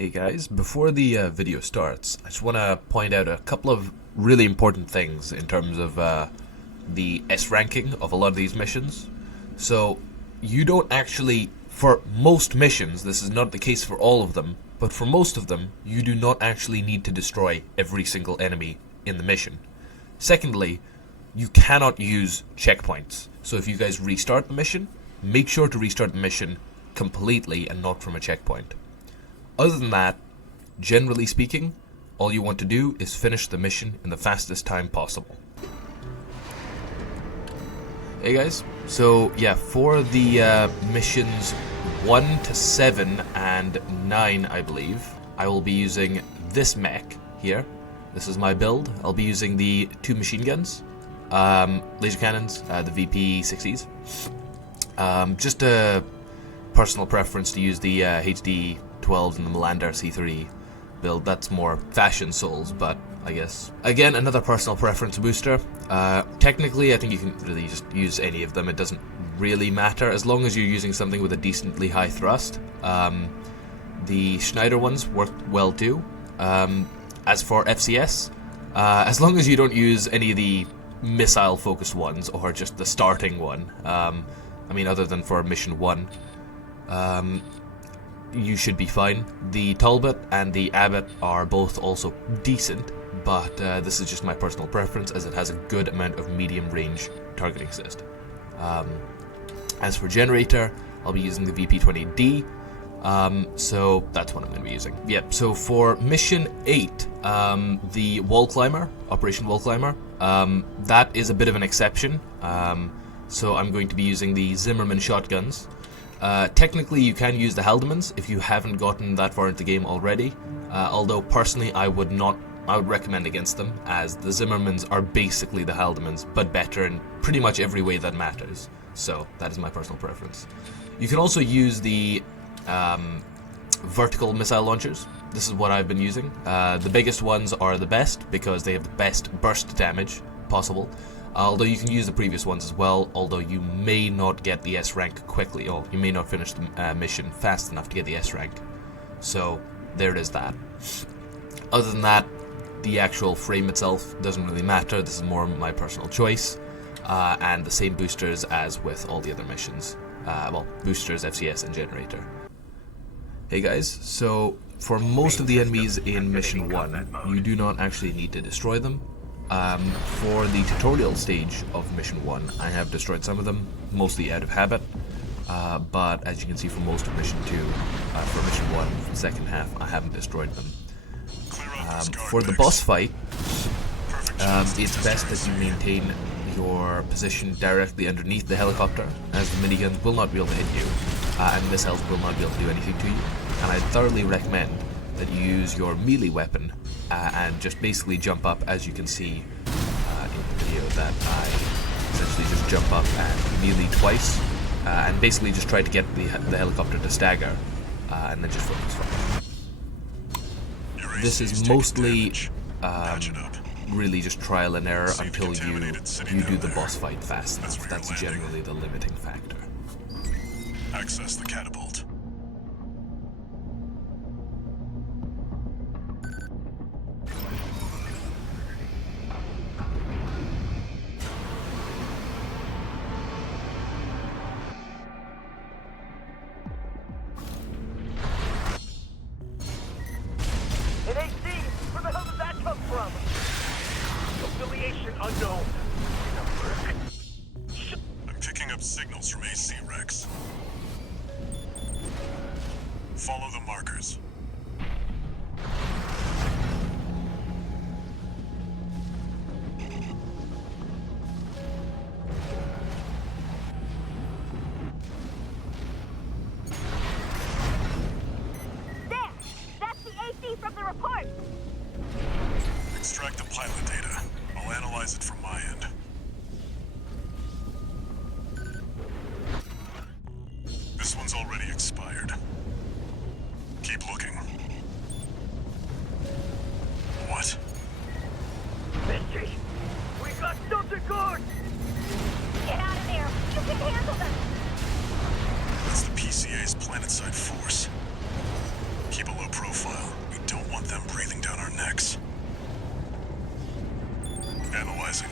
Hey guys, before the video starts, I just want to point out a couple of really important things in terms of the S ranking of a lot of these missions. So, you don't actually, for most missions, this is not the case for all of them, but for most of them, you do not actually need to destroy every single enemy in the mission. Secondly, you cannot use checkpoints. So if you guys restart the mission, make sure to restart the mission completely and not from a checkpoint. Other than that, generally speaking, all you want to do is finish the mission in the fastest time possible. Hey guys, so yeah, for the missions 1 to 7 and 9, I believe, I will be using this mech here. This is my build. I'll be using the 2 machine guns, laser cannons, the VP60s. Just a personal preference to use the HD 12s and the Melander C3 build. That's more fashion souls, but I guess again another personal preference booster. Technically I think you can really just use any of them. It doesn't really matter as long as you're using something with a decently high thrust. The Schneider ones work well too. As for FCS, as long as you don't use any of the missile focused ones or just the starting one, I mean other than for mission 1, you should be fine. The Talbot and the Abbott are both also decent, but this is just my personal preference as it has a good amount of medium range targeting assist. As for generator, I'll be using the VP20D, so that's what I'm going to be using. Yep, so for mission 8, the Wallclimber, Operation Wallclimber, that is a bit of an exception, so I'm going to be using the Zimmerman shotguns. Technically you can use the Haldemans if you haven't gotten that far into the game already, although personally I would recommend against them, as the Zimmermans are basically the Haldemans, but better in pretty much every way that matters. So that is my personal preference. You can also use the vertical missile launchers. This is what I've been using. The biggest ones are the best because they have the best burst damage possible. Although you can use the previous ones as well, although you may not get the S rank quickly, or you may not finish the mission fast enough to get the S rank. So there it is that. Other than that, the actual frame itself doesn't really matter. This is more my personal choice, and the same boosters as with all the other missions. Well, boosters, FCS, and generator. Hey guys, so for most of the enemies in mission 1, you do not actually need to destroy them. For the tutorial stage of mission 1, I have destroyed some of them, mostly out of habit, but as you can see for most of mission 2, for mission 1, for the second half, I haven't destroyed them. For the boss fight, it's best that you maintain your position directly underneath the helicopter, as the miniguns will not be able to hit you, and missiles will not be able to do anything to you, and I thoroughly recommend that you use your melee weapon and just basically jump up, as you can see in the video that I essentially just jump up and melee twice, and basically just try to get the helicopter to stagger, and then just focus fire. This is mostly really just trial and error until you do the boss fight fast enough. That's generally the limiting factor. Access the catapult. An AC? Where the hell did that come from? Affiliation unknown. I'm picking up signals from AC Rex. Follow the markers. There! That's the AC from the report! Extract the pilot data. I'll analyze it from my end. This one's already expired. Keep looking. What? Benji! We got something good! Get out of there! You can handle them! That's the PCA's planetside force. Keep a low profile. We don't want them breathing down our necks. Analyzing.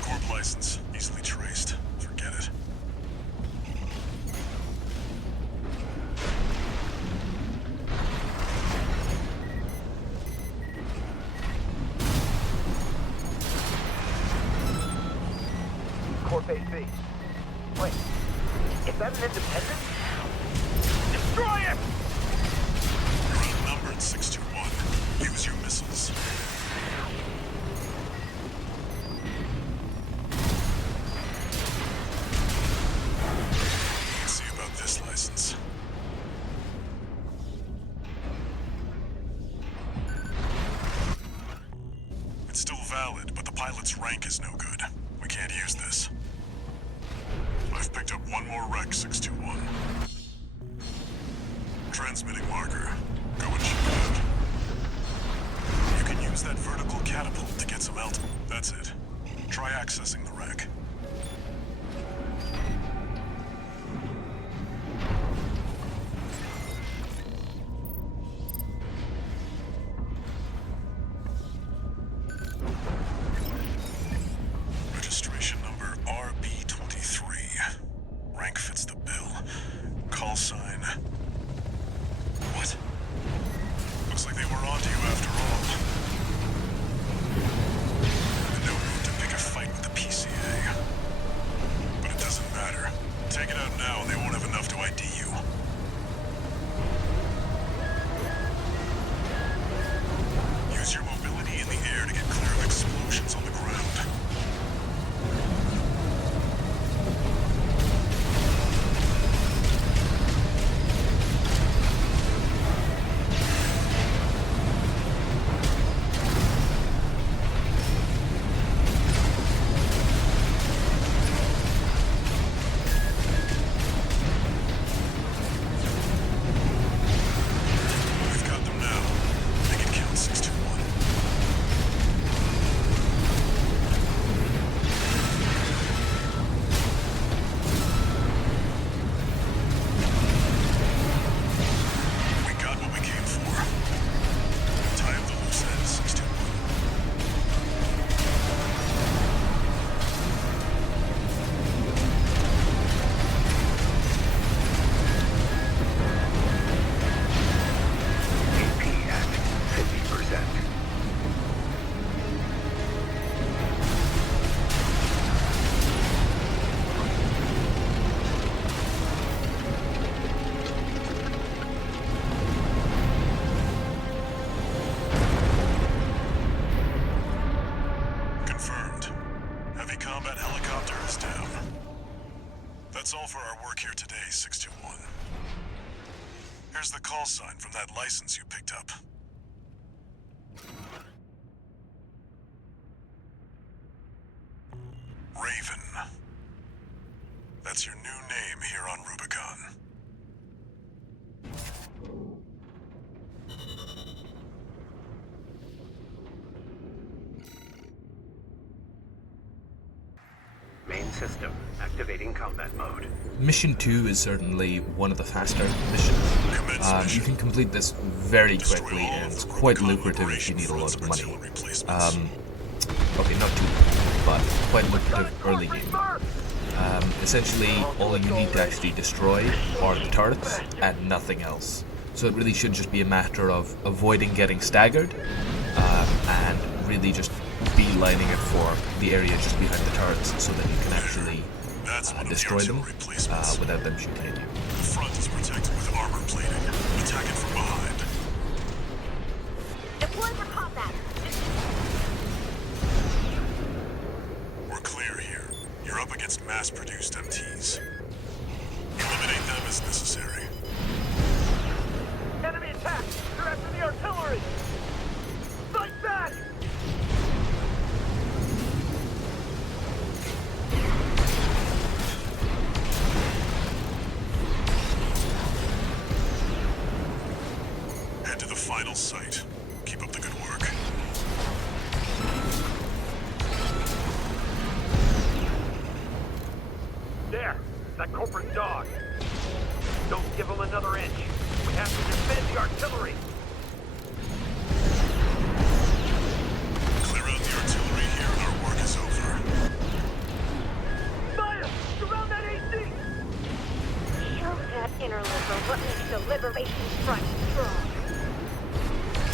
Corp license. Easily traced. Forget it. Corp AC. Wait, is that an independent? Destroy it! You're outnumbered, 621. Use your missiles. Let's see about this license. It's still valid, but the pilot's rank is no good. We can't use this. I've picked up one more wreck, 621. Transmitting marker. Go and check it out. You can use that vertical catapult to get some altitude. That's it. Try accessing the wreck. Registration number RB23. Rank fits the bill. Call sign. What? Looks like they were onto you after all. No need to pick a fight with the PCA. But it doesn't matter. Take it out now and they won't have enough to ID you. Use your mobility in the air to get clear of explosions on the ground. We've got them now. Make it count, 621. We got what we came for. Tie up the loose ends, 621. AP at 50%. Confirmed. Heavy combat helicopter is down. That's all for our work here today, 621. Here's the call sign from that license you picked up. Raven. That's your new name here on Rubicon. Main system activating combat mode. Mission 2 is certainly one of the faster missions. Commence You mission. can complete this very Destroy quickly, all and of it's the quite Rubicon lucrative if you need a lot of Liberation money. Fronts replacements. Okay, not too, but quite lucrative early game. Essentially, all you need to actually destroy are the turrets and nothing else. So it really should just be a matter of avoiding getting staggered, and really just beelining it for the area just behind the turrets so that you can actually That's one of the destroy them artillery replacements. without them shooting at you. The front is protected with armor plating. Attack it from behind. Deploy for combat. We're clear here. You're up against mass-produced MTs. Eliminate them as necessary. Enemy attack! They're after the artillery! Fight back! Head to the final site. Keep up the good work. There! That corporate dog! Don't give him another inch! We have to defend the artillery! Clear out the artillery here and our work is over. Maya! Surround that AC! Show that inner liberal what makes the Liberation Front strong.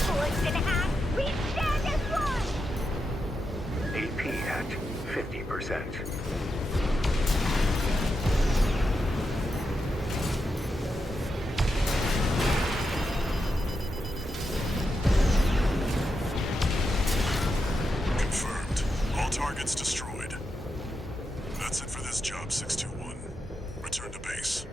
Bullets in hand, we stand as one! AP at 50%. Confirmed. All targets destroyed. That's it for this job, 621. Return to base.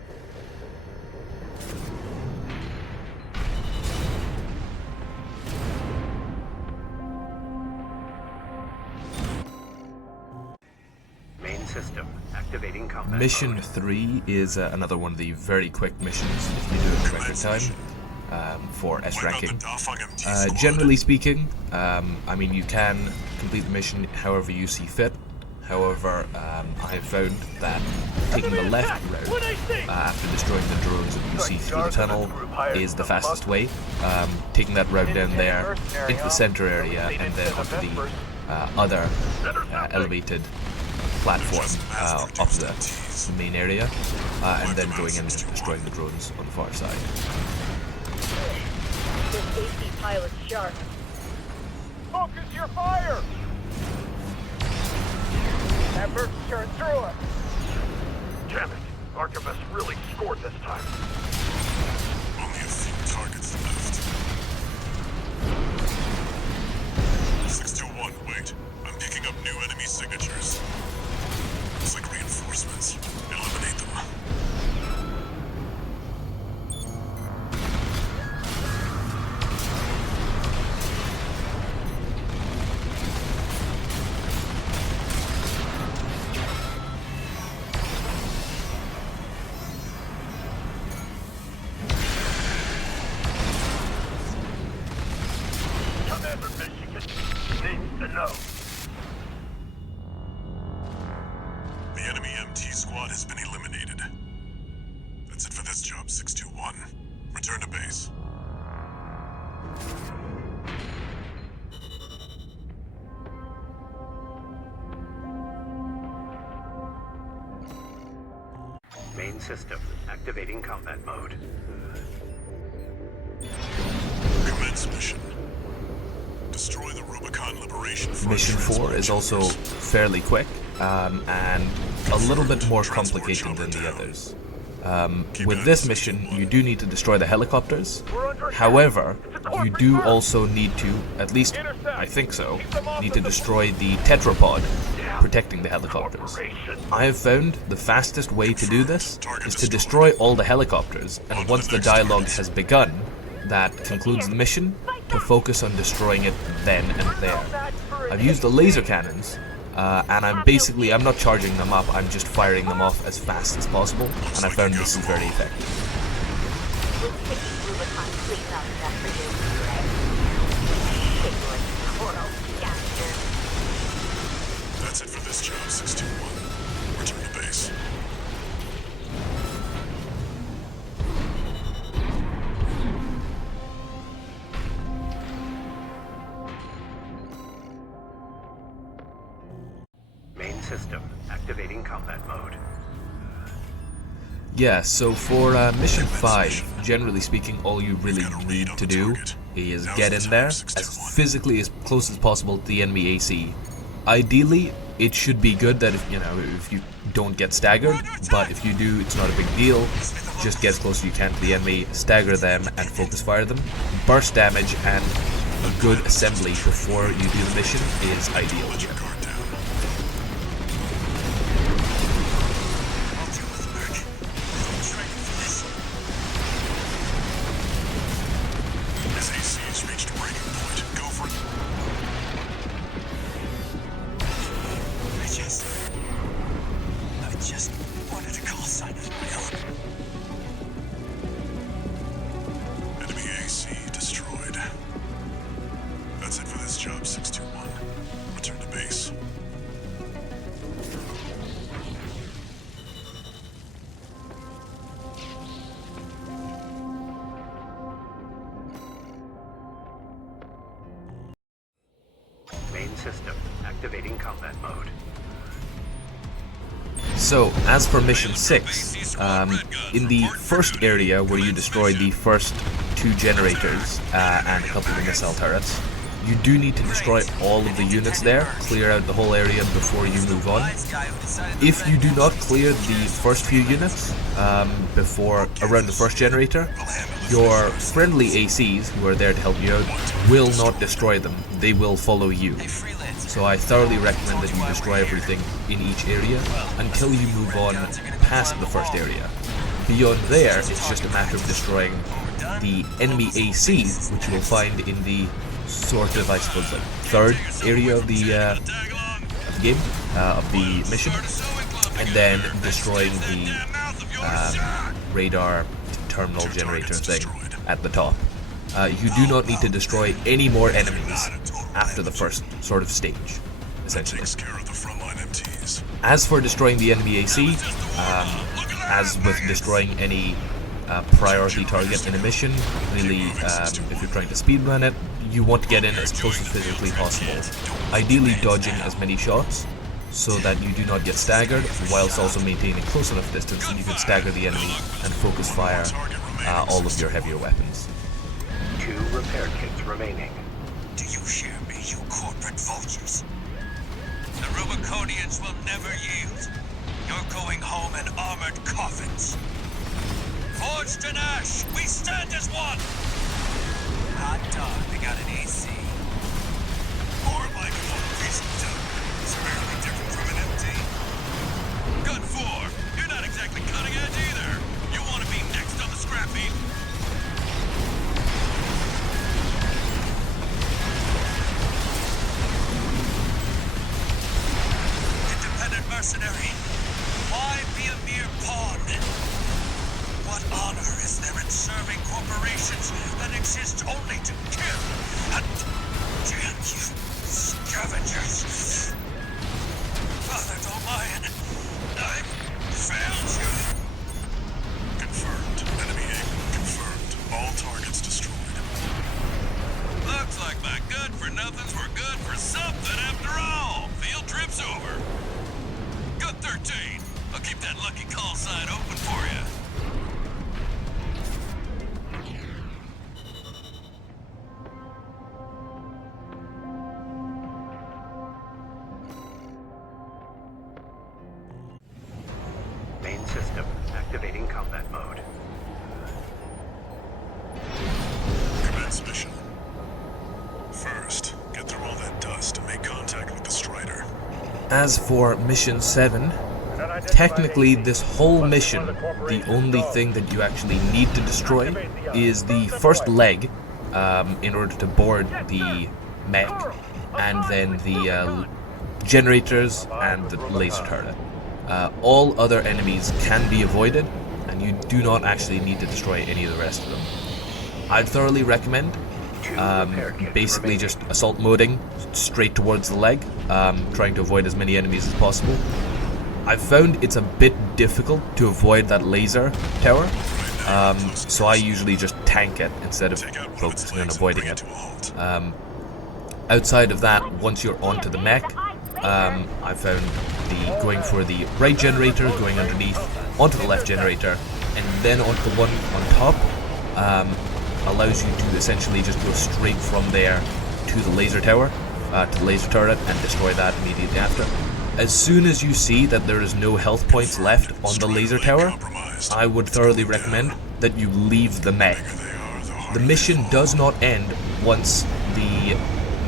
Main system activating combat Mission mode. 3 is another one of the very quick missions if you do it in record time for S Wipe out the ranking. Dafang MT squad. Generally speaking, I mean, you can complete the mission however you see fit. However, I have found that taking the left route after destroying the drones that you see through the tunnel is the fastest way. Taking that route down there into the center area and then onto the other elevated platform up the main area, and then going in and destroying the drones on the far side. This AC pilot's sharp. Focus your fire! That bird's turned through us. Damn it! Archivist really scored this time. Only a few targets left. 621, wait. I'm picking up new enemy signatures. Looks like reinforcements. Eliminate them. Commander Michigan needs to know. The enemy MT squad has been eliminated. That's it for this job, 621. Return to base. Main system activating combat mode. Commence mission. Destroy the Rubicon Liberation Front Mission 4 transport is also chambers. fairly quick and a little bit more complicated than the others. With this mission, you do need to destroy the helicopters. However, you do also need to, at least I think so, need to destroy the tetrapod protecting the helicopters. I have found the fastest way to do this is to destroy all the helicopters, and once the dialogue has begun that concludes the mission, to focus on destroying it then and there. I've used the laser cannons, and I'm not charging them up, I'm just firing them off as fast as possible, and I found this is very effective. We're taking Rubicon fleet out of that for you today. Shameless coral scavenger. That's it for this job, 621. Return to base. Main system activating combat mode. Yeah, so for Mission 5, generally speaking, all you really need to do is get in there as physically as close as possible to the enemy AC. Ideally, it should be good that if you don't get staggered, but if you do, it's not a big deal. Just get as close as you can to the enemy, stagger them, and focus fire them. Burst damage and a good assembly before you do the mission is ideal here. Guard down. As AC has reached breaking point, go for it. I just wanted a call sign of my own. Enemy AC destroyed. That's it for this job, 621. Return to base. So, as for Mission 6, in the first area where you destroy the first 2 generators and a couple of the missile turrets, you do need to destroy all of the units there, clear out the whole area before you move on. If you do not clear the first few units before around the first generator, your friendly ACs, who are there to help you out, will not destroy them. They will follow you. So I thoroughly recommend that you destroy everything in each area until you move on past the first area. Beyond there, it's just a matter of destroying the enemy AC, which you will find in the sort of, I suppose, like third area of the game, of the mission, and then destroying the radar terminal generator thing at the top. You do not need to destroy any more enemies after the first sort of stage, essentially. As for destroying the enemy AC, as with destroying any priority target in a mission, really, if you're trying to speedrun it, you want to get in as close as physically possible. Ideally dodging as many shots, so that you do not get staggered, whilst also maintaining close enough distance that you can stagger the enemy and focus fire all of your heavier weapons. 2 repair kits remaining. Do you hear me, you corporate vultures? The Rubiconians will never yield. You're going home in armored coffins. Forged in ash, we stand as one! Hot dog, they got an AC. More like a reason to. It's barely different from an MT. Good 4, you're not exactly cutting edge either. You want to be next on the scrap heap? Independent mercenary, why be a mere pawn? What honor is there in serving corporations that exist only to kill? And damn you, scavengers! Father Dolmayan, I've failed you. Confirmed. Enemy angle confirmed. All targets destroyed. Looks like my good-for-nothings were good for something after all. Field trip's over. Good 13. I'll keep that lucky call sign open for you. Main system activating combat mode. Commence mission. First, get through all that dust and make contact with the Strider. As for Mission 7, technically this whole mission, the only thing that you actually need to destroy is the first leg in order to board the mech, and then the generators and the laser turret. All other enemies can be avoided, and you do not actually need to destroy any of the rest of them. I'd thoroughly recommend basically just assault moding straight towards the leg, trying to avoid as many enemies as possible. I've found it's a bit difficult to avoid that laser tower, so I usually just tank it instead of focusing on avoiding it. Outside of that, once you're onto the mech, I found going for the right generator, going underneath, onto the left generator, and then onto the one on top, allows you to essentially just go straight from there to the laser tower, to the laser turret, and destroy that immediately after. As soon as you see that there is no health points left on the laser tower, I would thoroughly recommend that you leave the mech. The mission does not end once the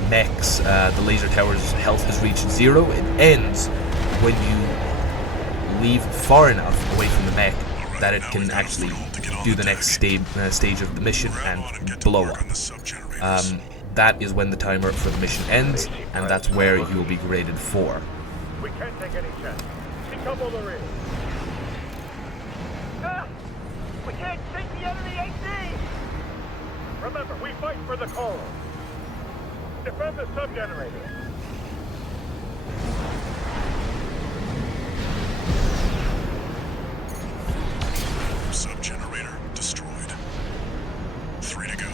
mech's, the laser tower's health has reached 0. It ends when you leave far enough away from the mech that it can actually do the next stage of the mission and blow up. That is when the timer for the mission ends, and that's where you will be graded 4. We can't take any chance. See couple the rear. We can't sink the enemy AC! Remember, we fight for the coal. Defend the sub-generator. Sub-generator destroyed. 3 to go.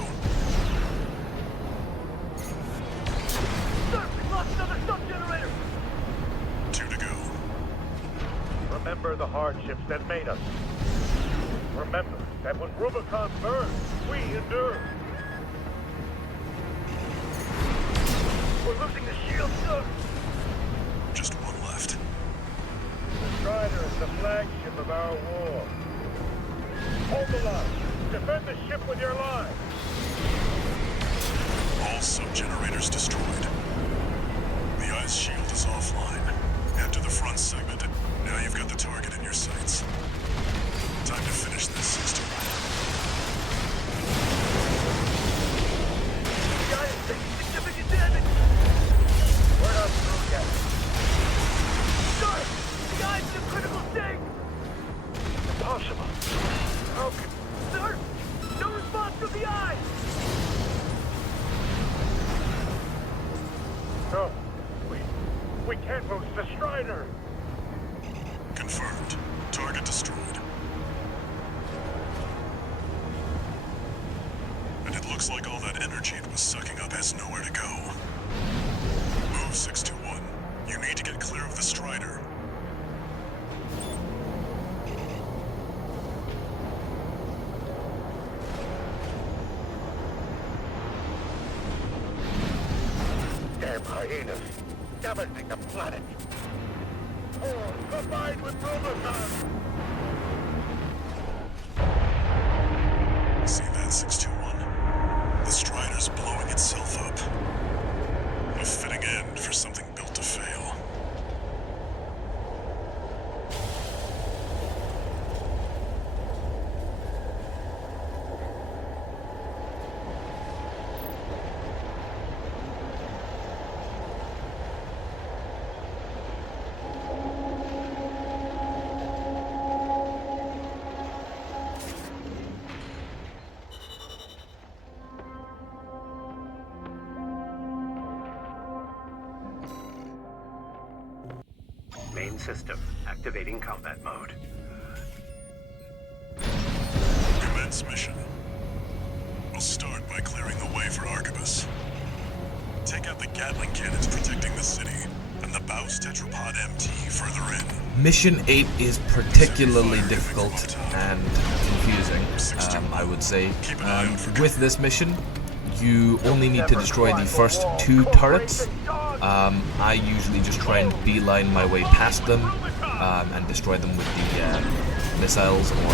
Sir, we lost another sub-generator! 2 to go. remember the hardships that made us. Remember that when Rubicon burned, we endured. We're losing the shield, sir. Just one left. The Strider is the flagship of our war. Hold the line. Defend the ship with your lives. All sub-generators destroyed. The ice shield is offline. Head to the front segment. Now you've got the target in your sights. Time to finish this, 61. The eye is taking significant damage. We're not through yet. Sir, the eye's in a critical state. Impossible. How can... Sir, no response from the eye. No, we can't lose the Strider. Confirmed. Target destroyed. And it looks like all that energy it was sucking up has nowhere to go. Move 621. You need to get clear of the Strider. Damn hyenas. Devastating the planet. Oh, combined with Rubicon. See that, 621? The Strider's blowing itself up. A fitting end for something built to fail. Main system activating combat mode. Commence mission. We'll start by clearing the way for Arquebus. Take out the Gatling cannons protecting the city, and the Baus Tetrapod MT further in. Mission 8 is particularly difficult and confusing, I would say. With this mission, you only need to destroy the first 2 turrets. I usually just try and beeline my way past them and destroy them with the missiles, or you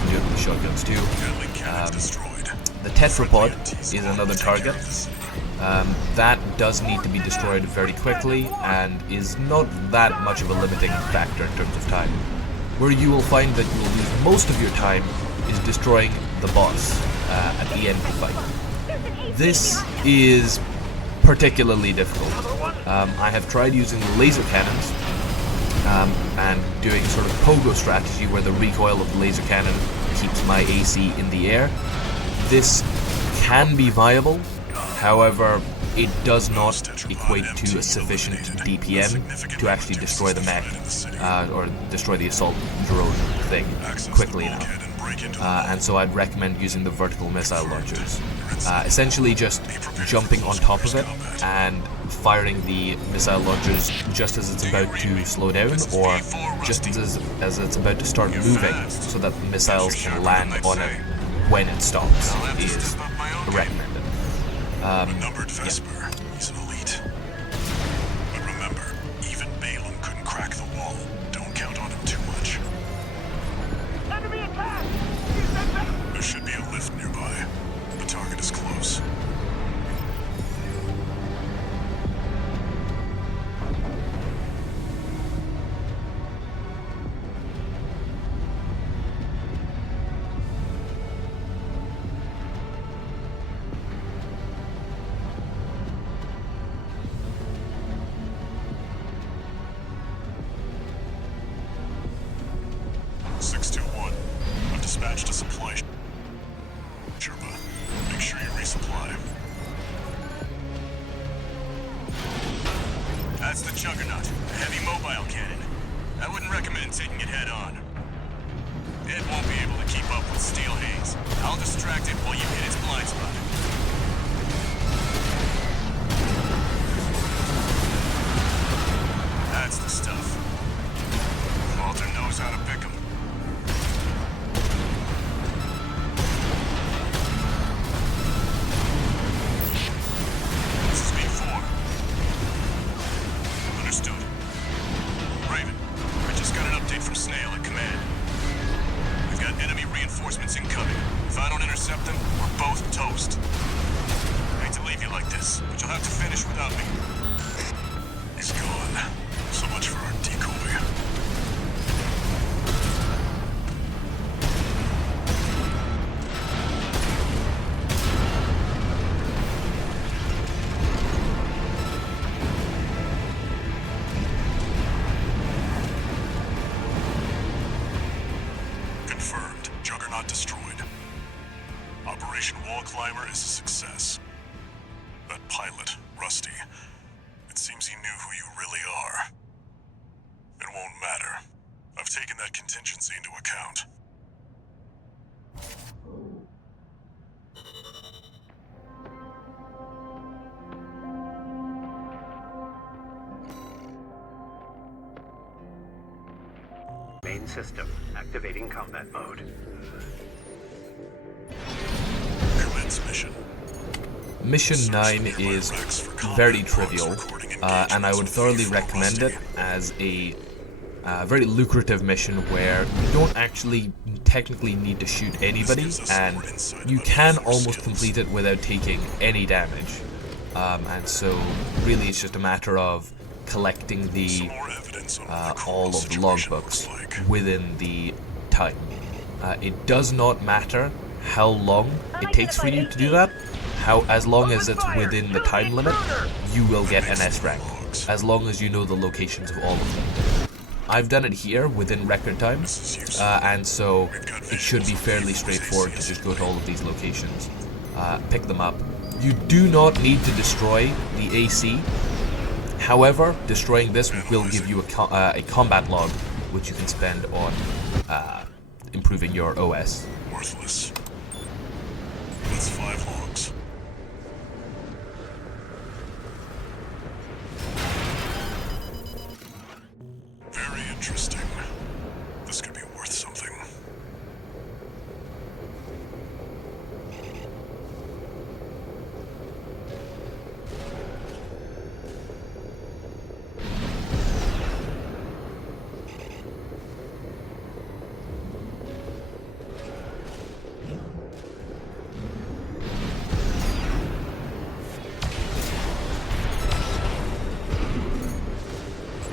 can do it with the shotguns too. The Tetrapod is another target. That does need to be destroyed very quickly and is not that much of a limiting factor in terms of time. Where you will find that you will lose most of your time is destroying the boss at the end of the fight. This is particularly difficult. I have tried using laser cannons and doing sort of pogo strategy where the recoil of the laser cannon keeps my AC in the air. This can be viable, however, it does not equate to a sufficient DPM to actually destroy the mech or destroy the assault drone thing quickly enough. And so I'd recommend using the vertical missile launchers. Essentially just jumping on top of it and firing the missile launchers just as it's about to slow down, or just as it's about to start moving, so that the missiles can land on it when it stops, is recommended. Numbered Vesper, he's an elite. But remember, even Balin couldn't crack the wall. Don't count on him too much. Enemy attack! There should be a lift nearby. The target is close. I've dispatched a supply Sherpa. Make sure you resupply. That's the Juggernaut, a heavy mobile cannon. I wouldn't recommend taking it head on. It won't be able to keep up with Steel Haze. I'll distract it while you hit its blind spot. That's the stuff. Walter knows knows how to pick 'em. This is V4. Understood. Raven, I just got an update from Snail at command. We've got enemy reinforcements incoming. If I don't intercept them, we're both toast. I hate to leave you like this, but you'll have to finish without me. He's gone. So much for our decoy. Confirmed. Juggernaut destroyed. Operation Wallclimber is a success. That pilot, Rusty, it seems he knew who you really are. It won't matter. I've taken that contingency into account. Main system, activating combat mode. Commence mission. Mission 9 is very trivial, and I would thoroughly recommend it as a very lucrative mission where you don't actually technically need to shoot anybody, and you can almost complete it without taking any damage. And so really it's just a matter of collecting the all of the logbooks within the time. It does not matter how long it takes for you to do that. As long as it's within the time limit, you will get an S rank, as long as you know the locations of all of them. I've done it here within record time, and so it should be fairly straightforward to just go to all of these locations, pick them up. You do not need to destroy the AC. However, destroying this will give you a combat log, which you can spend on improving your OS. Worthless. That's 5 logs. Very interesting. This could be worth something.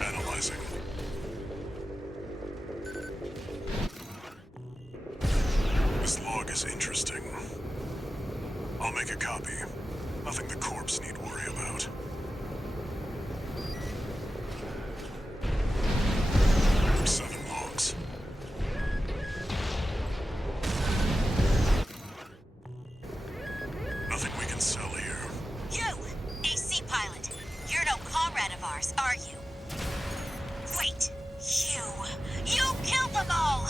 Analyzing. This log is interesting. I'll make a copy. Nothing the corpse need worry about. Seven logs. Nothing we can sell here. You, AC pilot, you're no comrade of ours, are you? Wait, you killed them all!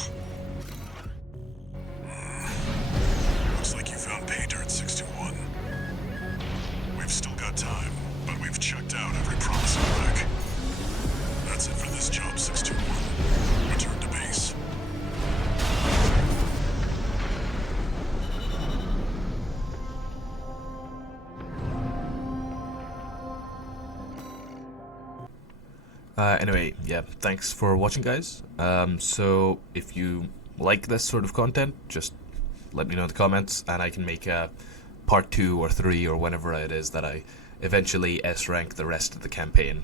Looks like you found pay dirt 621. We've still got time, but we've checked out every promising wreck. That's it for this job, 621. Return to base. Anyway, yeah, thanks for watching, guys. So if you like this sort of content, just let me know in the comments, and I can make a part 2 or 3 or whenever it is that I eventually S-rank the rest of the campaign.